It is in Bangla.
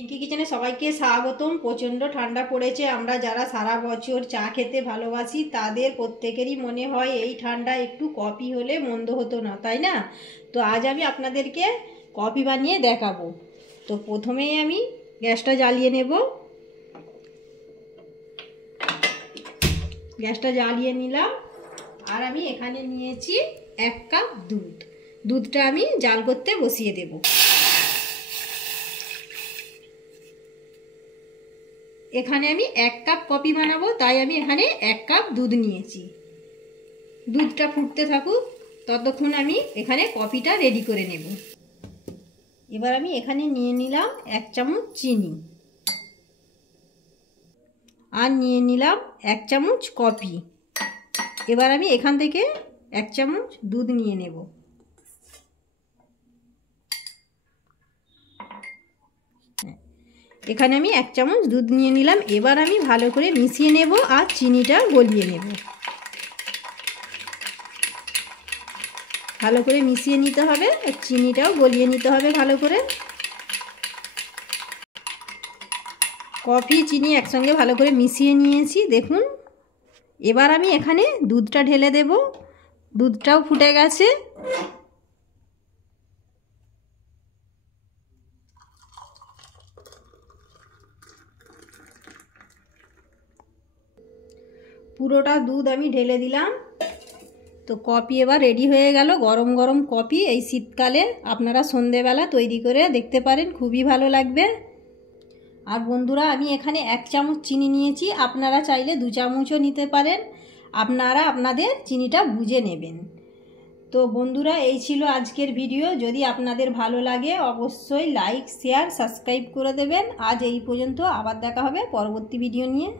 পিঙ্কি কিচেনে সবাইকে স্বাগতম। প্রচণ্ড ঠান্ডা পড়েছে। আমরা যারা সারা বছর চা খেতে ভালোবাসি তাদের প্রত্যেকেরই মনে হয় এই ঠান্ডা একটু কফি হলে মন্দ হতো না, তাই না? তো আজ আমি আপনাদেরকে কফি বানিয়ে দেখাবো। তো প্রথমেই আমি গ্যাসটা জ্বালিয়ে নেব। গ্যাসটা জ্বালিয়ে নিলাম। আর আমি এখানে নিয়েছি 1 কাপ দুধ। দুধটা আমি জাল করতে বসিয়ে দেব। এখানে আমি 1 কাপ কফি বানাবো, তাই আমি এখানে 1 কাপ দুধ নিয়েছি। দুধটা ফুটতে থাকুক, ততক্ষণ আমি এখানে কফিটা রেডি করে নেব। এবার আমি এখানে নিয়ে নিলাম 1 চামচ চিনি, আর নিয়ে নিলাম 1 চামচ কফি। এবার আমি এখান থেকে 1 চামচ দুধ নিয়ে নেব। এখানে আমি 1 চামচ দুধ নিয়ে নিলাম। এবার আমি ভালো করে মিশিয়ে নেব আর চিনিটা গলিয়ে নেব। ভালো করে মিশিয়ে নিতে হবে, আর চিনিটাও গলিয়ে নিতে হবে ভালো করে। কফি চিনি একসঙ্গে ভালো করে মিশিয়ে নিয়েছি, দেখুন। এবার আমি এখানে দুধটা ঢেলে দেব। দুধটাও ফুটে গেছে। পুরোটা দুধ আমি ঢেলে দিলাম। তো কফি এবার রেডি হয়ে গেল। গরম গরম কফি এই শীতকালে আপনারা সন্ধেবেলা তৈরি করে দেখতে পারেন, খুবই ভালো লাগবে। আর বন্ধুরা, আমি এখানে 1 চামচ চিনি নিয়েছি, আপনারা চাইলে 2 চামচও নিতে পারেন। আপনারা আপনাদের চিনিটা বুঝে নেবেন। তো বন্ধুরা, এই ছিল আজকের ভিডিও। যদি আপনাদের ভালো লাগে অবশ্যই লাইক, শেয়ার, সাবস্ক্রাইব করে দেবেন। আজ এই পর্যন্ত, আবার দেখা হবে পরবর্তী ভিডিও নিয়ে।